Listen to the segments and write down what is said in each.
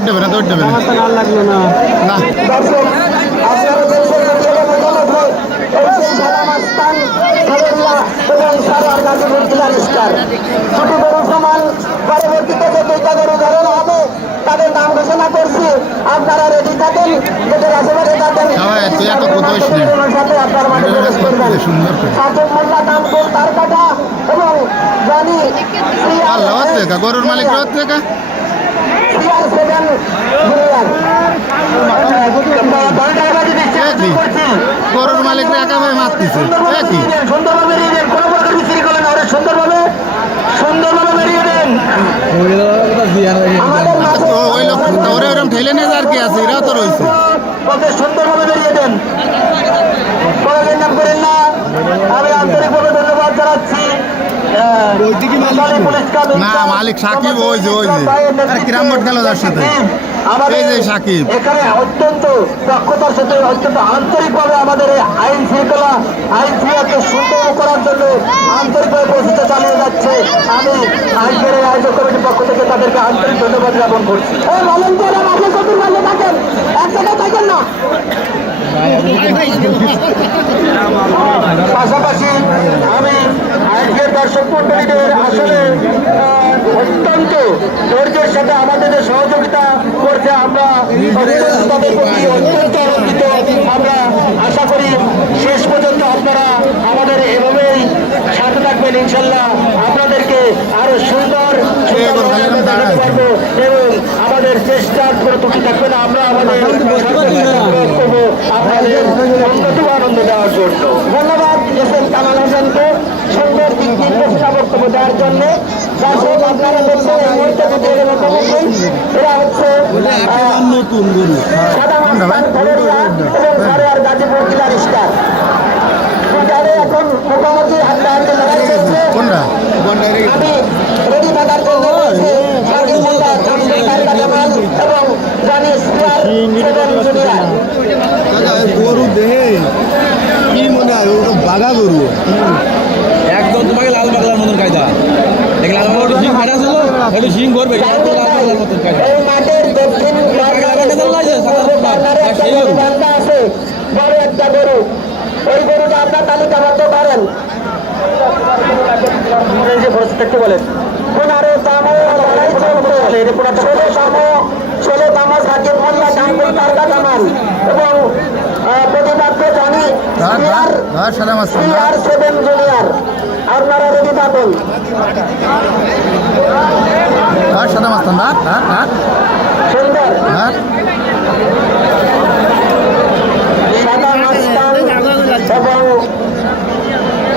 দৌড় দেবে না দৌড় দেবে না লাগলো না না পরবর্তীতে যে দুইটা গরু ধরানো হবে তাদের নাম ঘোষণা করছি আপনারা রেডি থাকেন গেটের আশেপাশে থাকেন তুই এত কোথায় সাথে আপনার মাঠে প্রবেশ করবেন সাজেদ মোল্লা কামকুল তারকাটা এবং জানি গরুর মালিক থেকে CR7 গরুর মালিক একাভাবে মারতেছে সুন্দরভাবে বেরিয়ে দেন কোনো প্রকার বিশৃঙ্খলা না ওরা সুন্দরভাবে বেরিয়ে দেন ওই লোক ওরে ওরম ঠেলে নিয়ে আর কি আছে এরাও তো রয়েছে সুন্দরভাবে বেরিয়ে দেন নাম করেন না আমি আন্তরিকভাবে ধন্যবাদ জানাচ্ছি না মালিক সাকিব ওই যে কিরাম মোট গেল তার সাথে এই যে সাকিব এখানে অত্যন্ত দক্ষতার সাথে অত্যন্ত আন্তরিকভাবে আমাদের এই আইন শৃঙ্খলাকে সুন্দর করার জন্য আন্তরিকভাবে প্রচেষ্টা চালিয়ে যাচ্ছে আমি আইনের আয়োজক কমিটির পক্ষ থেকে তাদেরকে আন্তরিক ধন্যবাদ জ্ঞাপন করছি থাকেন এক জায়গায় থাকেন না পাশাপাশি আমি আজকের দর্শক মন্ডলীদের আসলে অত্যন্ত ধৈর্যের সাথে আমাদের যে সহযোগিতা করছে আমরা তাদের প্রতি অত্যন্ত আনন্দিত আমরা আশা করি শেষ পর্যন্ত আপনারা আমাদের এভাবেই সাথে থাকবেন ইনশাল্লাহ আপনাদেরকে আরো সুন্দর দেখাতে পারবো এবং আমাদের চেষ্টার কোনো ত্রুটি থাকবে না আমরা আমাদের করবো আপনাদের আনন্দ দেওয়ার জন্য ধন্যবাদ এসএম কামাল হোসেনকে সুন্দর দিক নির্দেশনা বক্তব্য দেওয়ার জন্য আপনারা বলছেন এই মুহূর্তে এরা হচ্ছে নতুন গরু এবং সারেয়ার গাজীপুর জেলার স্টার এখন মোটামুটি হাতে লড়াই চলছে আমি রেডি থাকার জন্য এবং জানিস গরু দেহে কি মনে হয় ওটা বাঘা গরু একদম তোমাকে লাল বাগলার মতন কায়দা লাল বাগলা সিং ফাটা ছিল একটু সিং করবে লাল বাগলার মতন কায়দা এই মাঠের দক্ষিণ আছে বড় একটা গরু ওই গরুটা আপনার তালিকাবদ্ধ করেন দেখতে বলেন পনেরো দামও লড়াই চলবে ষোলো দামও সাকিব মোল্লা কামকুল তারকা কামাল এবং প্রতিপক্ষ জানি CR7 জুনিয়র আপনারা রেডি থাকুন সুন্দর সাদা মাস্তান এবং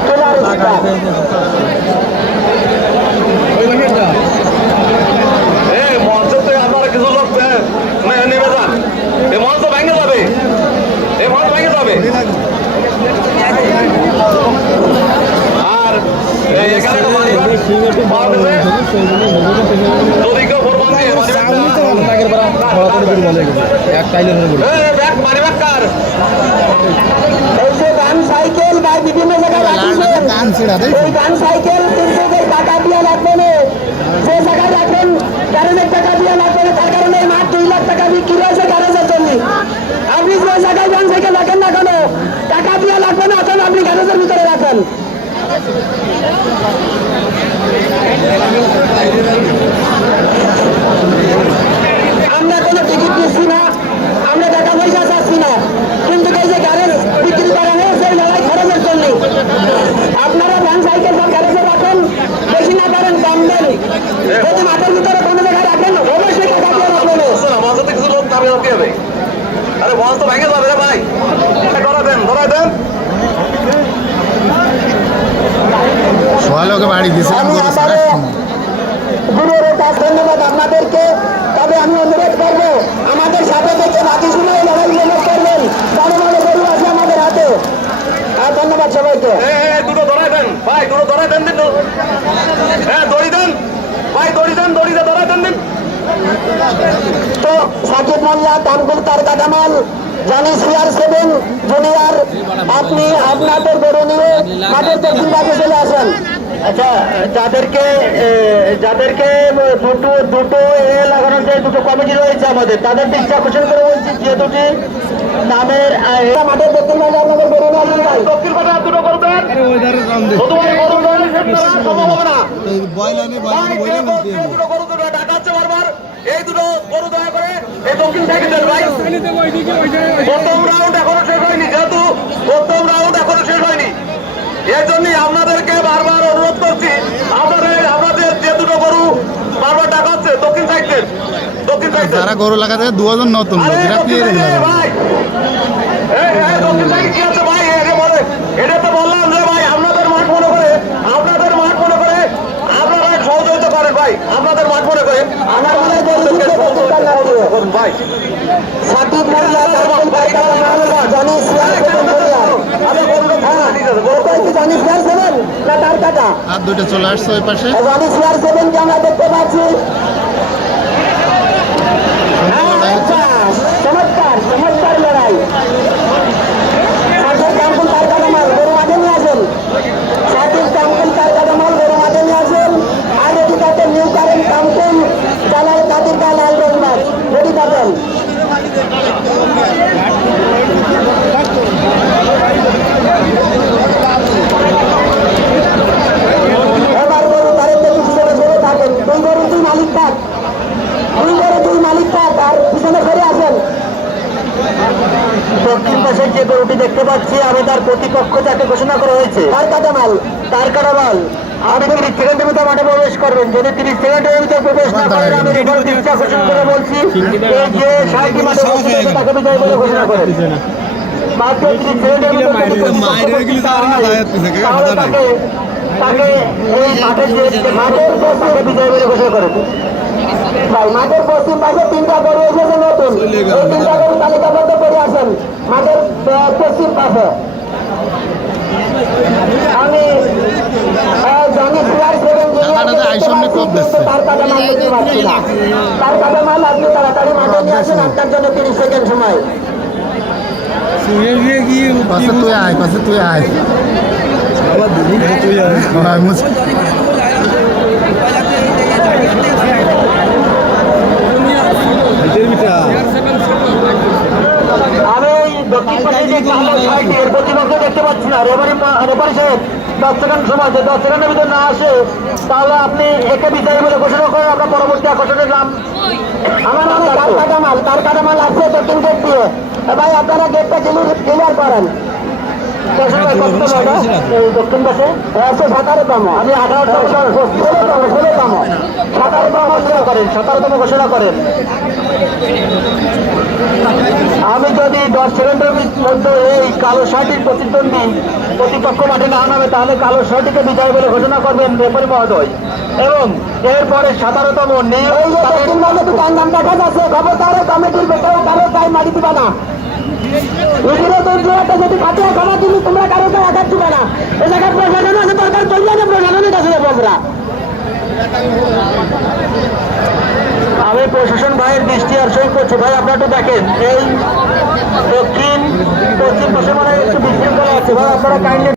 তোলার মঞ্চতে আপনারা কিছু লোক নেমে যান এই মঞ্চ ভেঙে যাবে আর এখানে যদি কেউ সাইকেল বা বিভিন্ন জায়গায় সাইকেল টাকা দিয়ে লাগবে না যে জায়গায় রাখেন গ্যারেজের টাকা দিয়ে লাগবে না তার কারণে মাঠ 2 লাখ টাকা বিক্রি হয়েছে গ্যারেজের জন্য আপনি যে জায়গায় গান সাইকেল রাখেন না কেন টাকা দিয়ে লাগবে না অথবা আপনি গ্যারেজের ভিতরে রাখেন আমরা কোনো টিকিট দিচ্ছি না আমরা টাকা পয়সা চাচ্ছি না কিন্তু এই যে গ্যারেজ বিক্রি করা হয়েছে লড়াই খরচের জন্য আপনারা ভ্যান সাইকেল বা গ্যারেজে রাখেন বেশি না করেন কম দেন যদি মাঠের ভিতরে কোনো জায়গায় রাখেন অবশ্যই টাকা দিয়ে রাখবেন মঞ্চতে কিছু লোক দাবি হবে আরে মঞ্চ তো ভেঙে যাবে রে ভাই ধরা দেন সোয়ালোকে বাড়ি দিয়েছিলাম ধন্যবাদ আপনাদেরকে তবে আমি অনুরোধ করবো আমাদের সাথে থেকে বাকি সময় লড়াই করবেন বড় বড় গরু আছে আমাদের হাতে ধন্যবাদ সবাইকে দুটো ধরাই দেন ভাই দুটো ধরাই দেন দিন দড়ি দেন ভাই দড়ি দেন ধরাই দেন দিন তো সাকিব মোল্লা কামকুল তারকা কামাল জানি CR7 জুনিয়র আপনি আপনাদের গরু নিয়ে মাঠের দক্ষিণ ভাগে চলে আসেন আচ্ছা, যাদেরকে দুটো লাগানোর যে দুটো কমিটি রয়েছে আমাদের, তাদের ইচ্ছা আকর্ষণ করে বলছি, যে দুটি নামের মাঠের দক্ষিণ ভাগে আপনাদের দক্ষিণ ভাগে দুটো করবেন, সম্ভব হবে না। দুটো গরু দুটো ডাকাচ্ছে বারবার, এই দুটো গরু দয়া করে এই দক্ষিণ থেকে দেন ভাই। প্রথম রাউন্ড এখনো শেষ হয়নি, যেহেতু প্রথম রাউন্ড এখনো শেষ হয়নি, এই জন্যই আপনাদেরকে বারবার অনুরোধ করছি, আপনাদের যে দুটো গরু বারবার ডাকা হচ্ছে দক্ষিণ সাইডের, দক্ষিণ সাইডের যারা গরু লাগাতে 2000 নতুন লোক, এরা কি এর লাগাবে? ভাই দক্ষিণ সাইডে কি আছে ভাই? এটা তো বললাম যে ভাই আপনাদের মাঠ মনে করে আপনারা সহযোগিতা করেন ভাই, আপনাদের মাঠ মনে করে আমার মনে হয় করুন ভাই। সাকিব মোল্লা, আর দুইটা চলে আসছে ওই পাশে। আমরা দেখতে পাচ্ছি। চমৎকার চমৎকার লড়াই। সাকিব কামকুল তার কাদামাল গরু মাঠে নিয়ে আসেন, সাকিব কামকুল তার কাদামাল গরু মাঠে নিয়ে আসেন। আর রেডি থাকেন নিউ কারেন্ট কামকুল জালাল কাদির কা লাল রংবাজ, রেডি থাকেন। এবার গরু তারের থেকে পিছনে সরে থাকেন, দুই গরু দুই মালিক থাক, আর পিছনে সরে আসেন। দক্ষিণ পাশে যে গরুটি দেখতে পাচ্ছি আমি, তার প্রতিপক্ষ যাকে ঘোষণা করা হয়েছে তার কাদামাল। আপনি 30 সেকেন্ডের ভিতরে মাঠে প্রবেশ করবেন। যদি 30 সেকেন্ডের ভিতরে প্রবেশ না করেন, আমি রেফারি দৃষ্টি আকর্ষণ করে বলছি, এই যে সাইডটি মাঠে উপস্থিত আছে তাকে বিজয় বলে ঘোষণা করেন। মাত্র 30 সেকেন্ডের ভিতরে তাহলে তাকে এই মাঠের তাকে বিজয় বলে ঘোষণা করেন। ভাই মাঠের পশ্চিম পাশে 3টা গরু এসেছে নতুন, এই 3টা গরু তালিকাবদ্ধ করে আসেন মাঠের পশ্চিম পাশে। আমি তার কাদামাল দেখতে পাচ্ছি না, তার কাদামাল আপনি তাড়াতাড়ি মাঠে নিয়ে আসেন, আপনার জন্য 30 সেকেন্ড সময়। পাশে তুই আয়, পাশে তুই আয়। আমি দক্ষিণ পাশে যে কালো সাইডে এর প্রতিপক্ষ দেখতে পাচ্ছি না। রেফারি সাহেব 10 সেকেন্ড সময়, যে 10 সেকেন্ডের ভিতরে না আসে তাহলে আপনি একে বিজয়ী বলে ঘোষণা করেন। আমরা পরবর্তী আকর্ষণের নাম আমার নাম তার কাদামাল আসছে দক্ষিণ গেট দিয়ে। ভাই আপনারা গেটটা ক্লিয়ার করেন। দক্ষিণ পাশে 17তম, আমি 18তম 16তম 17তম ঘোষণা করেন, 17তম ঘোষণা করেন। আমি যদি 10 সেকেন্ডের মধ্যে এই কালো শার্টির প্রতিপক্ষ মাঠে না নামে, তাহলে কালো শার্টিকে বিজয় বলে ঘোষণা করবেন রেফারি মহোদয়। এবং এরপরে 17তম দোকান নাম দেখা যাচ্ছে, খবরদার কমিটির ভেতরে কারো গায়ে মারি দিবা না। যদি খাতে খাবার দিবি তোমরা কারো গায়ে আঘাত দিবে না। এ জায়গায় প্রশাসন আছে, দরকার পড়লে প্রশাসনের কাছে যাবো আমরা। আমি প্রশাসন ভাইয়ের দৃষ্টি আকর্ষণ করছি। ভাই আপনারা একটু দেখেন, এই দক্ষিণ পশ্চিম পাশে মানে একটু বিশৃঙ্খলা আছে ভাই, আপনারা কাইন্ডলি